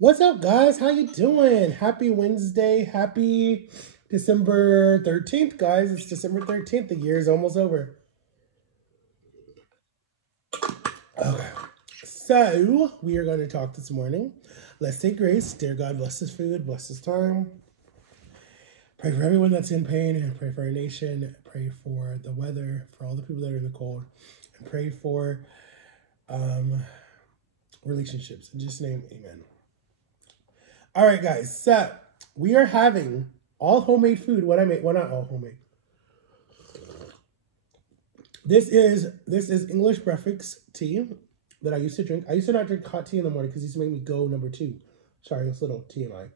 What's up, guys? How you doing? Happy Wednesday. Happy December 13th, guys. It's December 13th. The year is almost over. Okay. So, we are going to talk this morning. Let's say grace. Dear God, bless this food, bless this time. Pray for everyone that's in pain, and pray for our nation. Pray for the weather, for all the people that are in the cold, and pray for relationships. In Jesus' name, amen. All right, guys. So we are having all homemade food. What I made, well, not all homemade. This is English breakfast tea that I used to drink. I used to not drink hot tea in the morning because it used to make me go number 2. Sorry, it's a little TMI.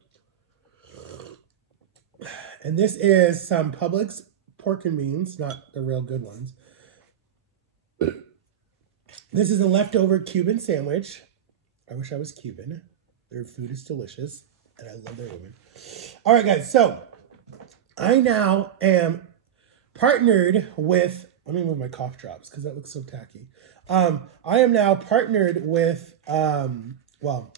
And this is some Publix pork and beans, not the real good ones. This is a leftover Cuban sandwich. I wish I was Cuban. Their food is delicious, and I love their women. All right, guys, so I now am partnered with, let me move my cough drops because that looks so tacky. I am now partnered with, well,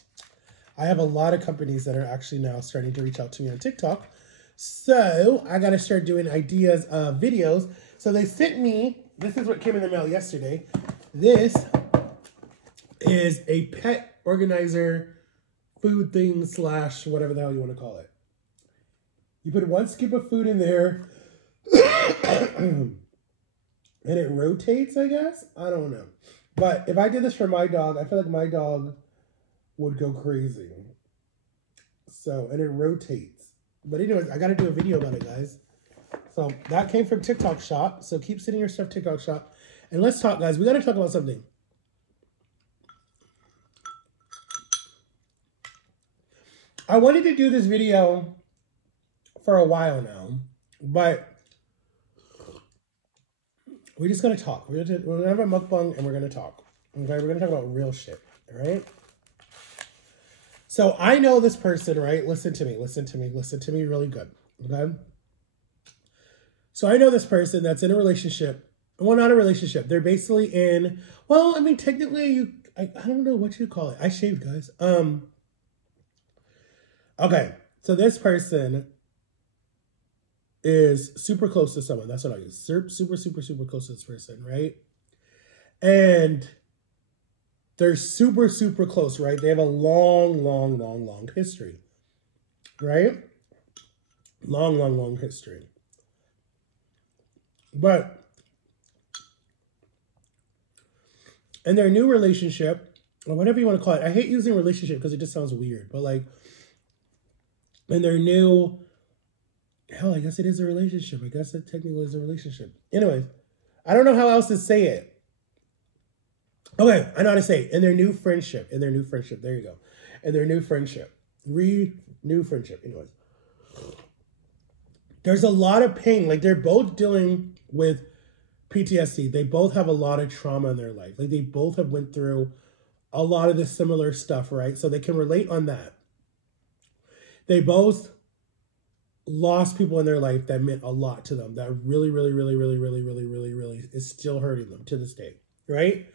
I have a lot of companies that are actually now starting to reach out to me on TikTok. So I got to start doing ideas of videos. So they sent me, this is what came in the mail yesterday. This is a pet organizer food thing / whatever the hell you want to call it. You put 1 scoop of food in there and it rotates, I guess. I don't know. But if I did this for my dog, I feel like my dog would go crazy. So, and it rotates. But anyways, I got to do a video about it, guys. So that came from TikTok Shop. So keep sending your stuff TikTok Shop. And let's talk, guys. We got to talk about something. I wanted to do this video for a while now, but we're just going to talk. We're going to have a mukbang and we're going to talk. Okay, we're going to talk about real shit, all right? So I know this person, right? Listen to me really good, okay? So I know this person that's in a relationship. Well, not a relationship. They're basically in, well, I mean, technically, I don't know what you call it. I shaved, guys. Okay, so this person is super close to someone. That's what I use. Super close to this person, right? And they're super close, right? They have a long history, right? Long history. But in their new relationship, or whatever you want to call it, I hate using relationship because it just sounds weird, but like, in their new, hell, I guess it is a relationship. I guess it technically is a relationship. Anyways, I don't know how else to say it. Okay, I know how to say it. In their new friendship. There you go. In their new friendship. New friendship. Anyways. There's a lot of pain. Like, they're both dealing with PTSD. They both have a lot of trauma in their life. Like, they both have went through a lot of the similar stuff, right? So they can relate on that. They both lost people in their life that meant a lot to them. That really is still hurting them to this day, right?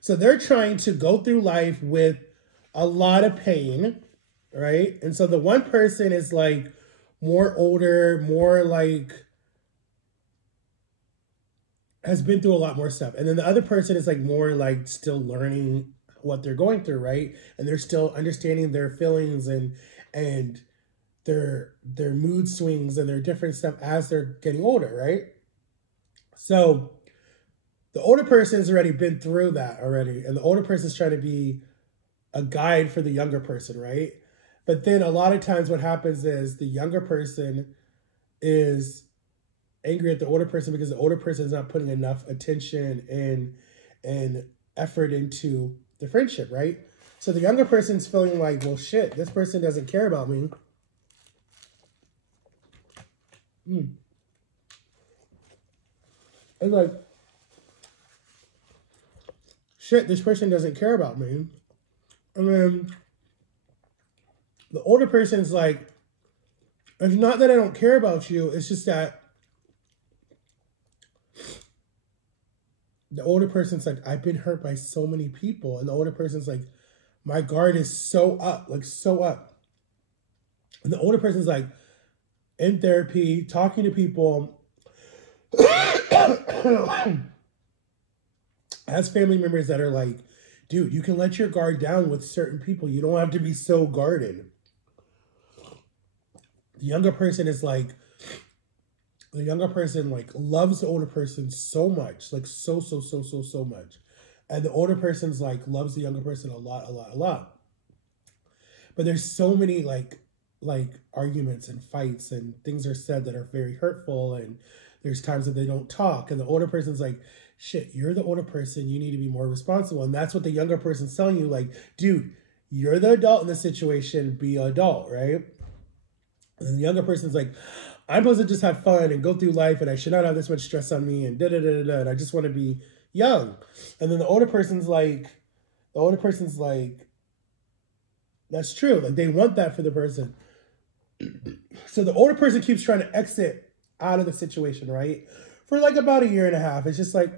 So they're trying to go through life with a lot of pain, right? And so the one person is like more older, more like has been through a lot more stuff. And then the other person is like more like still learning what they're going through, right? And they're still understanding their feelings and their mood swings and their different stuff as they're getting older, right? So the older person's already been through that already, and the older person's trying to be a guide for the younger person, right? But then a lot of times what happens is the younger person is angry at the older person because the older person is not putting enough attention and effort into the friendship, right? So the younger person's feeling like, well, shit, this person doesn't care about me. And like, shit, this person doesn't care about me. And then the older person's like, it's not that I don't care about you, it's just that the older person's like, I've been hurt by so many people. And the older person's like, my guard is so up, like so up. And the older person's like in therapy, talking to people, has family members that are like, dude, you can let your guard down with certain people. You don't have to be so guarded. The younger person is like, the younger person like loves the older person so much, like so much. And the older person's like loves the younger person a lot. But there's so many like arguments and fights and things are said that are very hurtful, and there's times that they don't talk, and the older person's like, shit, you're the older person, you need to be more responsible. And that's what the younger person's telling you, like, dude, you're the adult in this situation, be an adult, right? And the younger person's like, I'm supposed to just have fun and go through life, and I should not have this much stress on me, and and I just want to be young. And then the older person's like, that's true. Like, they want that for the person. So the older person keeps trying to exit out of the situation, right? For like about 1.5 years. It's just like,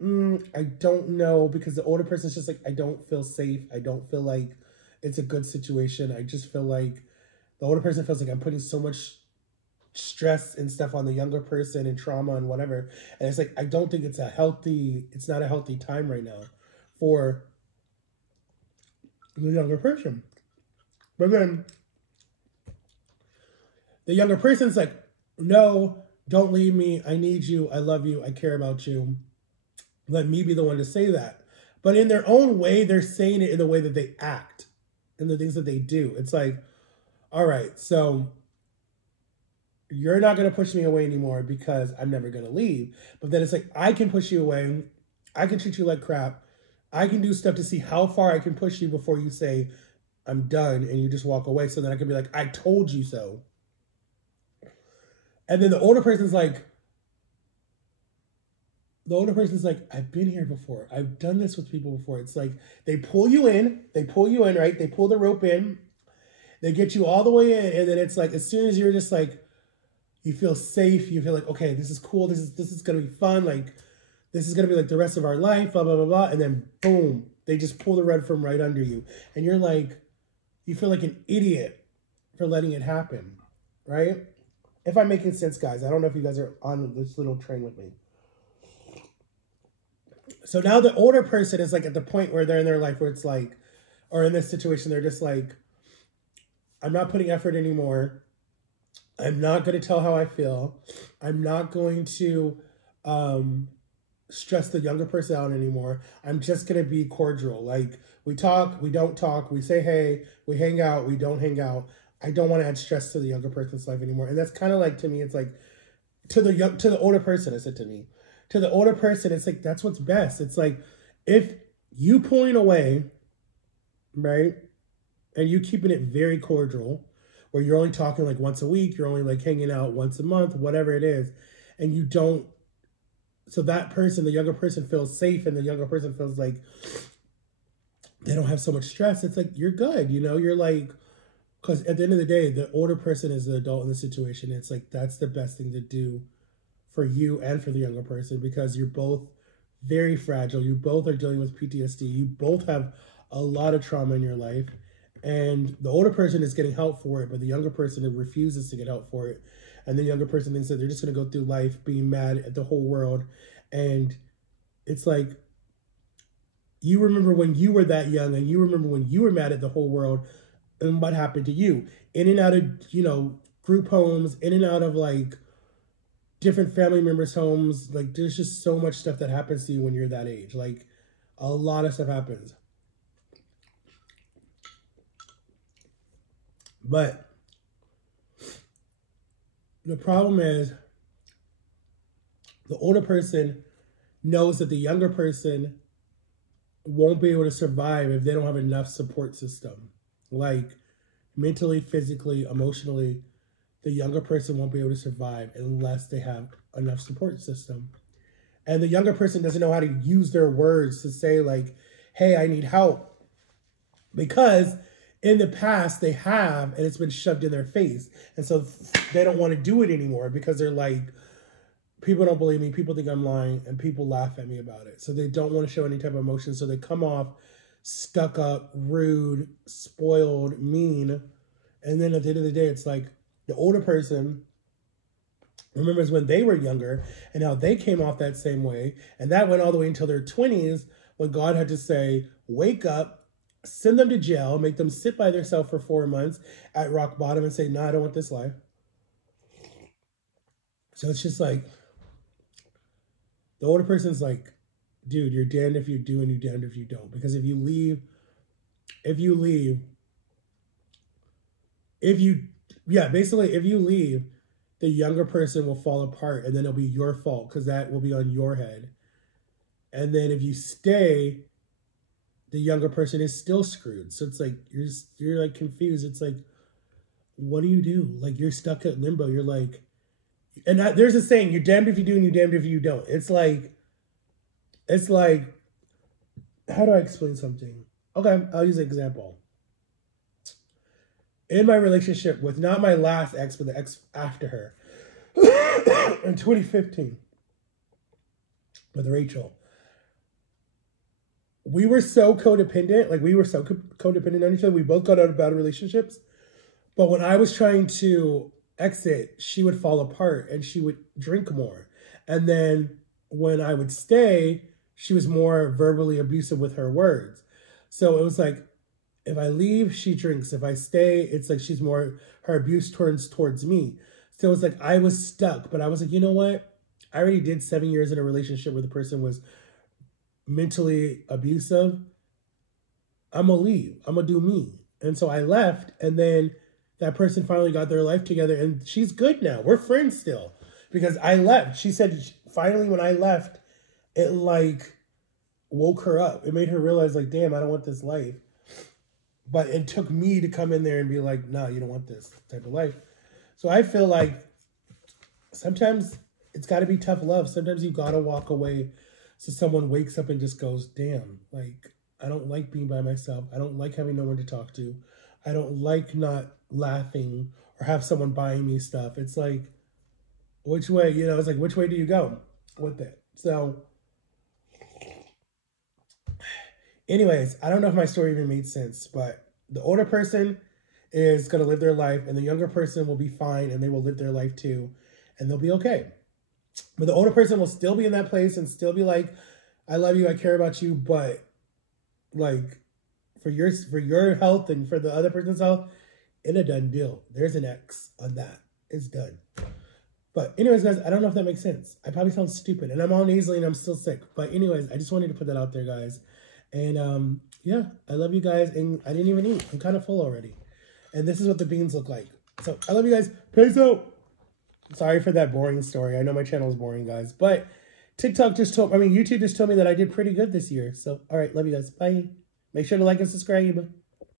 I don't know, because the older person's just like, I don't feel safe. I don't feel like it's a good situation. I just feel like the older person feels like I'm putting so much stress and stuff on the younger person and trauma and whatever. And it's like, I don't think it's not a healthy time right now for the younger person. But then the younger person's like, no, don't leave me. I need you. I love you. I care about you. Let me be the one to say that. But in their own way, they're saying it in the way that they act and the things that they do. It's like, all right, so you're not going to push me away anymore because I'm never going to leave. But then it's like, I can push you away. I can treat you like crap. I can do stuff to see how far I can push you before you say, I'm done, and you just walk away. So then I can be like, I told you so. And then the older person's like, I've been here before. I've done this with people before. It's like, they pull you in, right? They pull the rope in. They get you all the way in. And then it's like, as soon as you're just like, you feel safe, you feel like, okay, this is cool. This is going to be fun. Like, this is going to be like the rest of our life, blah, blah, blah, blah. And then boom, they just pull the rug from right under you. And you're like, you feel like an idiot for letting it happen, right? If I'm making sense, guys. I don't know if you guys are on this little train with me. So now the older person is like at the point where they're in their life where it's like, or in this situation, they're just like, I'm not putting effort anymore. I'm not going to tell how I feel. I'm not going to stress the younger person out anymore. I'm just going to be cordial. Like, we talk, we don't talk. We say, hey, we hang out, we don't hang out. I don't want to add stress to the younger person's life anymore. And that's kind of like, to me, it's like, to the older person, I said to me. To the older person, it's like, that's what's best. It's like, if you pulling away, right, and you keeping it very cordial, where you're only talking like once a week, you're only like hanging out once a month, whatever it is, and you don't, so that person, the younger person, feels safe, and the younger person feels like they don't have so much stress. It's like, you're good, you know, you're like, because at the end of the day, the older person is the adult in the situation. It's like, that's the best thing to do for you and for the younger person, because you're both very fragile. You both are dealing with PTSD. You both have a lot of trauma in your life. And the older person is getting help for it, but the younger person refuses to get help for it. And the younger person thinks that they're just going to go through life being mad at the whole world. And it's like, you remember when you were that young, and you remember when you were mad at the whole world, and what happened to you. In and out of, you know, group homes, in and out of like different family members' homes. Like, there's just so much stuff that happens to you when you're that age. Like, a lot of stuff happens. But the problem is, the older person knows that the younger person won't be able to survive if they don't have enough support system. Like, mentally, physically, emotionally, the younger person won't be able to survive unless they have enough support system. And the younger person doesn't know how to use their words to say like, hey, I need help. Because in the past they have, and it's been shoved in their face. And so they don't want to do it anymore because they're like, people don't believe me, people think I'm lying, and people laugh at me about it. So they don't want to show any type of emotion. So they come off stuck up, rude, spoiled, mean. And then at the end of the day, it's like the older person remembers when they were younger and how they came off that same way. And that went all the way until their 20s when God had to say, wake up, send them to jail, make them sit by themselves for 4 months at rock bottom and say, no, I don't want this life. So it's just like, the older person's like, dude, you're damned if you do and you're damned if you don't. Because if you leave, basically, if you leave, the younger person will fall apart and then it'll be your fault because that will be on your head. And then if you stay, the younger person is still screwed. So it's like, you're like confused. It's like, what do you do? Like, you're stuck at limbo. You're like, and there's a saying, you're damned if you do and you're damned if you don't. It's like, how do I explain something? Okay, I'll use an example. In my relationship with not my last ex, but the ex after her, in 2015, with Rachel, we were so codependent. Like, we were so codependent on each other. We both got out of bad relationships. But when I was trying to exit, she would fall apart and she would drink more. And then when I would stay, she was more verbally abusive with her words. So it was like, if I leave, she drinks. If I stay, it's like she's more, her abuse turns towards me. So it's like I was stuck, but I was like, you know what? I already did 7 years in a relationship where the person was mentally abusive. I'm going to leave. I'm going to do me. And so I left, and then that person finally got their life together, and she's good now. We're friends still because I left. She said finally when I left, it like woke her up. It made her realize like, damn, I don't want this life. But it took me to come in there and be like, no, you don't want this type of life. So I feel like sometimes it's got to be tough love. Sometimes you got to walk away so someone wakes up and just goes, damn, like, I don't like being by myself. I don't like having no one to talk to. I don't like not laughing or have someone buying me stuff. It's like, which way, it's like, which way do you go with it? So anyways, I don't know if my story even made sense, but the older person is going to live their life and the younger person will be fine and they will live their life too and they'll be okay. But the older person will still be in that place and still be like, I love you, I care about you, but like for your health and for the other person's health, in a done deal. There's an X on that. It's done. But anyways, guys, I don't know if that makes sense. I probably sound stupid and I'm all nasally and I'm still sick. But anyways, I just wanted to put that out there, guys. And yeah, I love you guys. And I didn't even eat. I'm kind of full already. And this is what the beans look like. So I love you guys. Peace out. Sorry for that boring story. I know my channel is boring, guys. But YouTube just told me that I did pretty good this year. So, all right, love you guys. Bye. Make sure to like and subscribe.